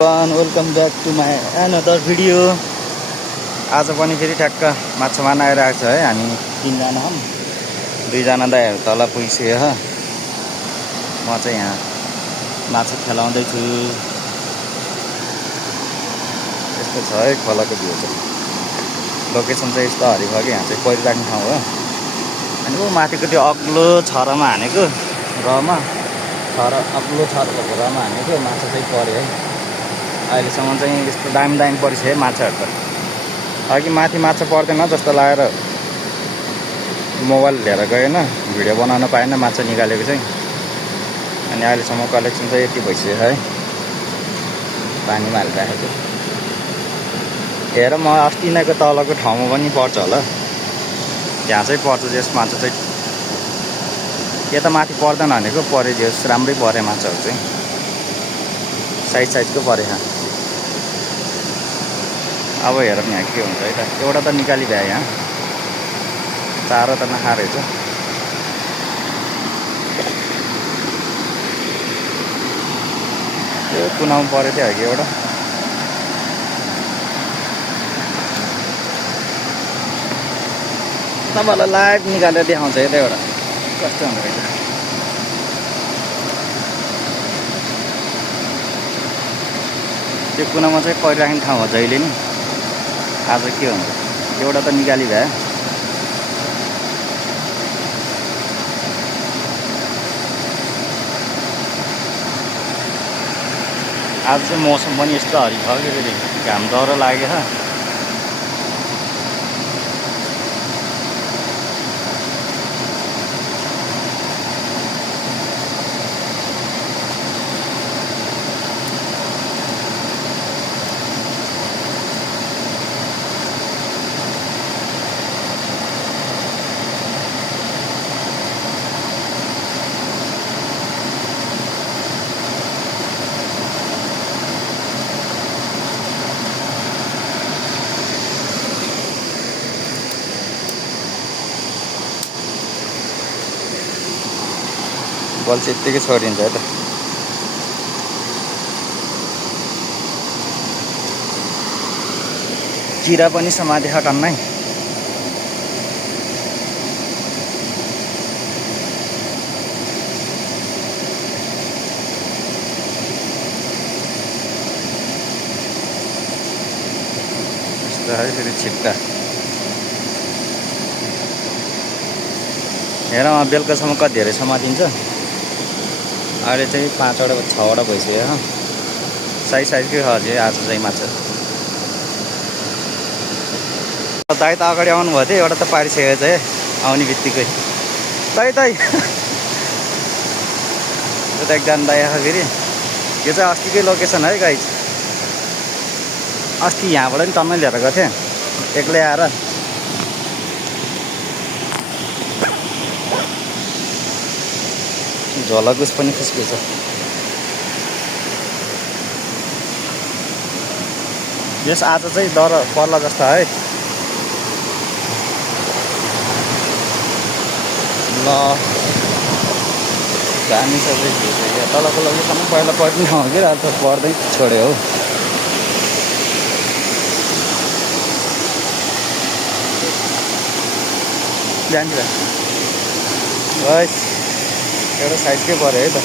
Welcome back to my another video. आज पनि फेरि ठ्याक्क माछा मार्न आइरहेको छ है। हामी तीनजना हौँ, दुईजना दाइहरू तल पुगिसक्यो हो। म चाहिँ यहाँ माछा खेलाउँदैछु। यस्तो छ है खोलाको भ्यू चाहिँ। लोकेसन चाहिँ यस्तो हरिभरि, यहाँ चाहिँ परिराख्ने ठाउँ हो। अनि ऊ माथिको त्यो अग्लो छरमा हानेको रमा अग्लो छरको रमा हानेको माछा चाहिँ पऱ्यो है। अहिलेसम्म चाहिँ यस्तो दामी दामी परिसक्यो है माछाहरू त। अघि माथि माछा पर्दैन जस्तो लागेर मोबाइल लिएर गएन, भिडियो बनाउन पाएन माछा निकालेको चाहिँ। अनि अहिलेसम्म कलेक्सन चाहिँ यति भइसक्यो है, पानीमा हालिराखेको। हेर म अस्ति नैको तलको ठाउँमा पनि पर्छ होला, त्यहाँ चाहिँ पर्छ जस माछा चाहिँ। यता माथि पर्दैन भनेको, परे जस राम्रै परे माछाहरू चाहिँ, साइजको परे। अब हेरौँ यहाँ के हुन्छ है त। एउटा त निकाली भ्या, यहाँ चारो त नखा रहेछ। त्यो कुनामा परेको थियो अघि एउटा। तपाईँहरूलाई लाइभ निकालेर देखाउँछ यता एउटा कस्तो हुँदो रहेछ। त्यो कुनामा चाहिँ परिराख्ने ठाउँ हो जहिले नि। आज के हुन्छ, एउटा त निकाली भए। आज चाहिँ मौसम पनि यस्तो हरिभरि फेरि घाम डह्रो लाग्यो छ। बल्छी यत्तिकै छोडिन्छ है त। किरा पनि समाधि टन्नै। यस्तो है फेरि छिट्टा। हेर बेलुकासम्म कति धेरै समातिन्छ। अहिले चाहिँ 5वटा 6वटा भइसक्यो हो। साइजकै हजुर आज चाहिँ माछा। दाइ त अगाडि आउनुभएको थियो, एउटा त पारिसकेको छ है आउने बित्तिकै। दाइ यो त एकजना दाइ आएको फेरि। यो चाहिँ अस्तिकै लोकेसन है गाइज। अस्ति यहाँबाट नि टन्नै लिएर गएको थिएँ एक्लै आएर। झोलाकुस पनि खुस्किएछ। यस आज चाहिँ डर पर्ला जस्तो है। ल दामी सबै यहाँ तलको लोकेसन पहिला पर्ने ठाउँ कि अहिले त पर्दै छोड्यो हो। जान्छ बस एउटा साइजकै पऱ्यो है त।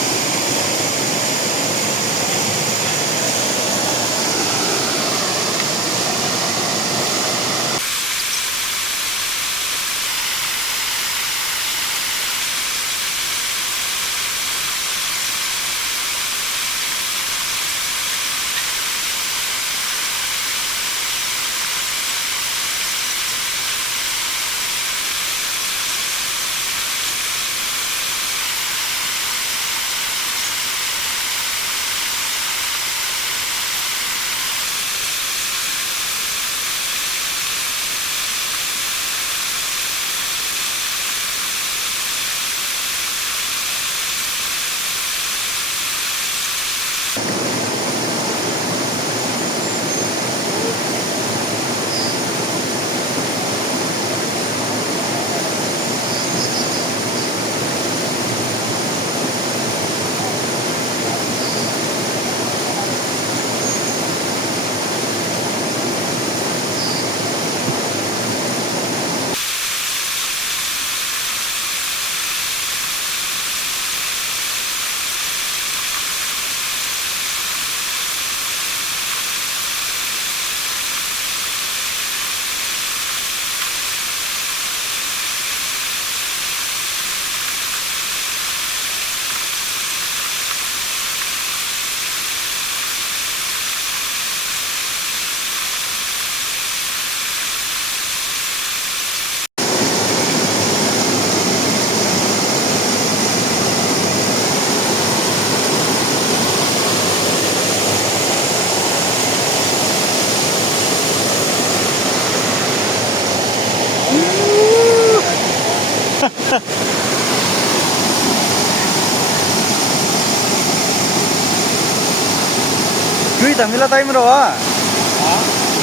धमिला तिम्रो हो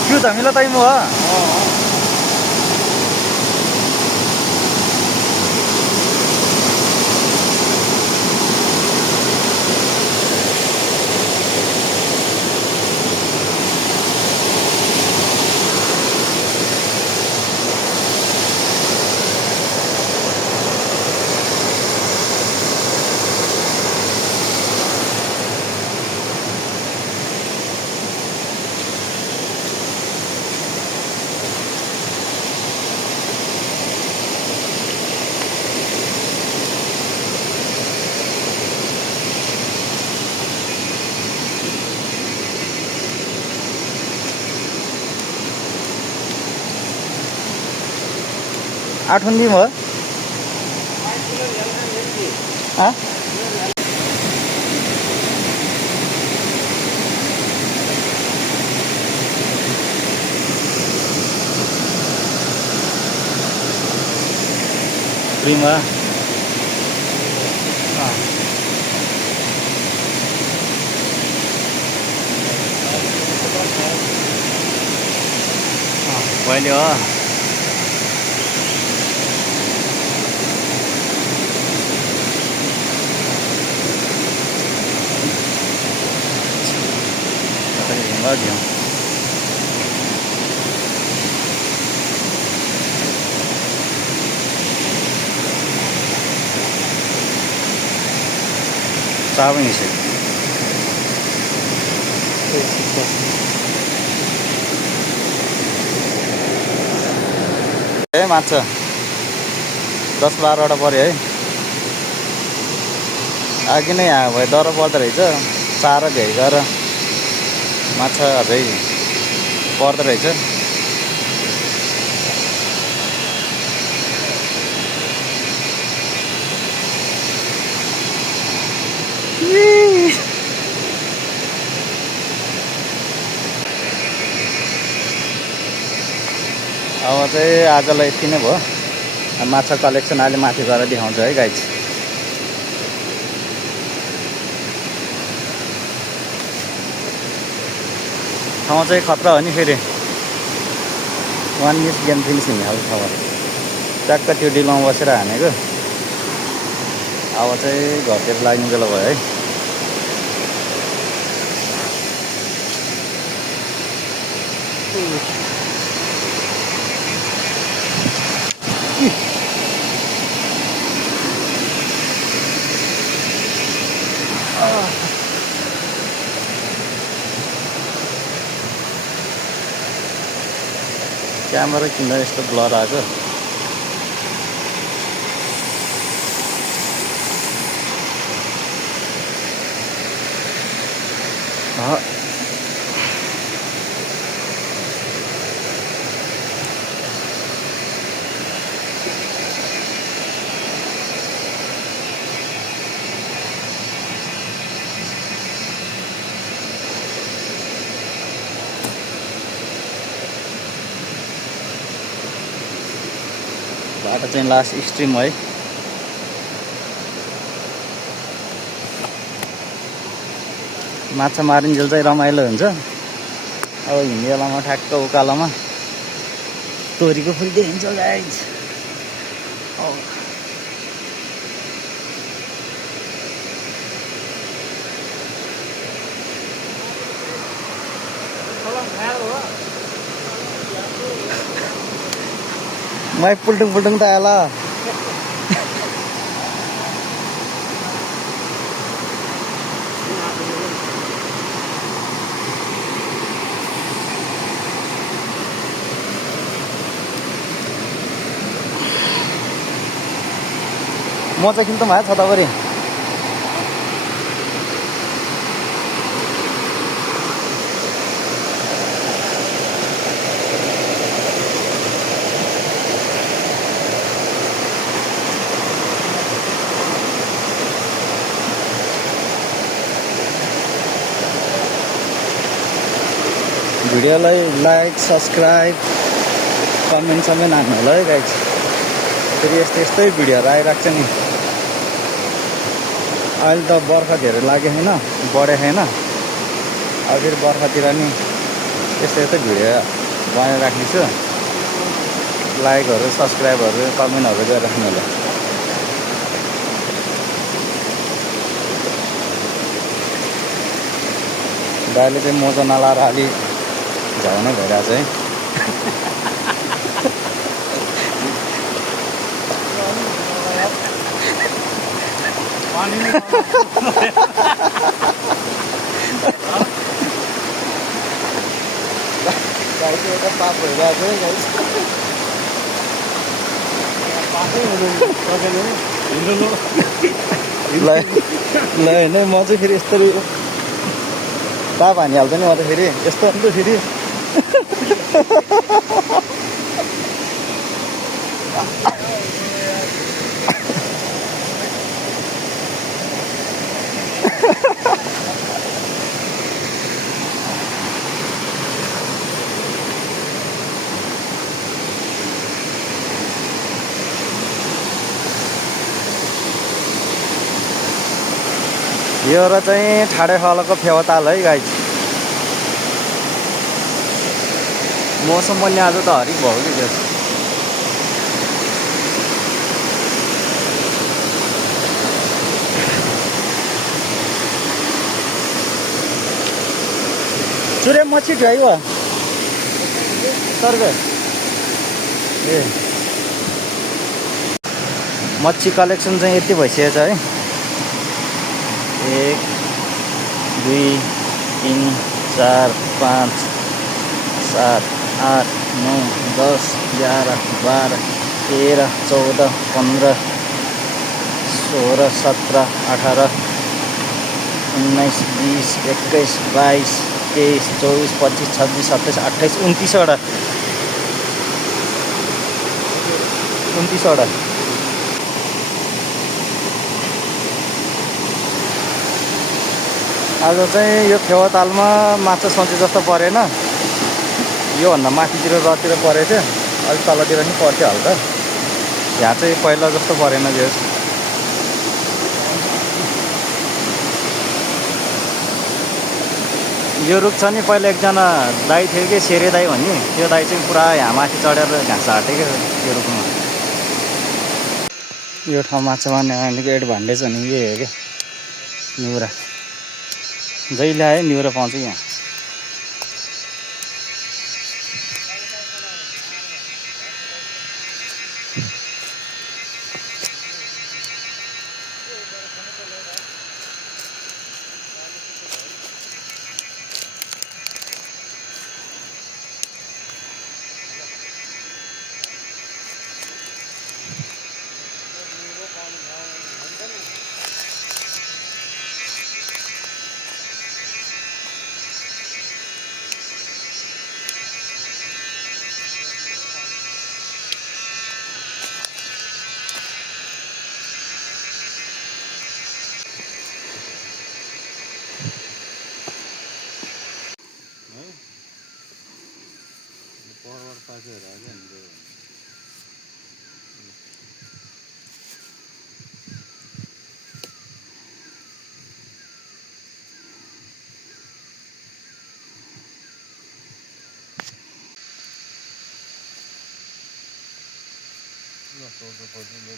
त्यो धमिला तिम्रो हो आठवण हो प्रिमा पहिले हो लाग्यो चावल से माछा 10-12 पर्यो है अघि नै यहाँ भयो डर पर्दो रहेछ चारो भेटेर माछा अझै पर्दो रहेछ अब चाहिँ आजलाई यति नै भयो माछा कलेक्सन अहिले माथि गएर देखाउँछ है गाइज ठाउँ चाहिँ खतरा हो नि फेरि 1 मिस गेम फिनिस हुने खालको खबर ट्याक्क त्यो डिलमा बसेर हानेको अब चाहिँ घरतिर लाग्ने बेला भयो है क्यामेरा किन्दा यस्तो ब्लर आएको बाटो चाहिँ लास्ट स्ट्रिम है माछा मारिन्जेल चाहिँ रमाइलो हुन्छ अब हिँड्ने बेलामा ठ्याक्क उकालोमा तोरीको फुल देखिन्छ गाइज मैं पुल्टुङ त आला म चाहिँ किन त भयो छताभरि भिडियोलाई लाइक सब्सक्राइब कमेन्ट सबै हान्नु होला है गाइज फेरि यस्तै भिडियोहरू आइरहेको छ नि अहिले त बर्खा धेरै लागेको छैन बढेको छैन अब फेरि बर्खातिर नि यस्तो यस्तो भिडियो बनाएर राख्नेछु। लाइकहरू सब्सक्राइबहरू कमेन्टहरू गरेर राख्नु होला। दाइले चाहिँ मोजा नलाएर अलि झ्याउनै भइरहेको छ है। गाई चाहिँ एउटा पाप भइरहेको छ है गाई। ल होइन म चाहिँ फेरि यस्तो ताप हानिहाल्छ नि म त फेरि यस्तो अन्त फेरि यो र चाहिँ ठाडे खलको फेवाताल है गाई। मौसम पनि आज त हरिक भयो कि त्यो। चुरे मच्छी ढाई हुआ सर ए मच्छी कलेक्सन चाहिँ यति भइसकेको छ है। 1 2 3 4 5 7 8 9 10 11 12 13 14 15 16 17 18 19 20 21 22 23 24 25 26 27 28 29वटा 29वटा। आज चाहिँ यो फेवातालमा माछा सन्चै जस्तो परेन। योभन्दा माथितिर रतिर परेको थियो, अलिक तलतिर नि पर्थ्यो हल्का। यहाँ चाहिँ पहिला जस्तो परेन जो। यो रुख छ नि पहिला एकजना दाई थियो कि सेरे दाई भन्ने, त्यो दाई चाहिँ पुरा यहाँ माथि चढेर घाँस हाटे क्या त्यो रुखमा। यो ठाउँ माछा मार्ने भनेको एडभान्टेज अनि यही हो क्या, निउरा जहिले आयो निउरा पाउँछ यहाँ। परवर पाकेहरू आयो हाम्रो ल सोध्नु पर्छ ले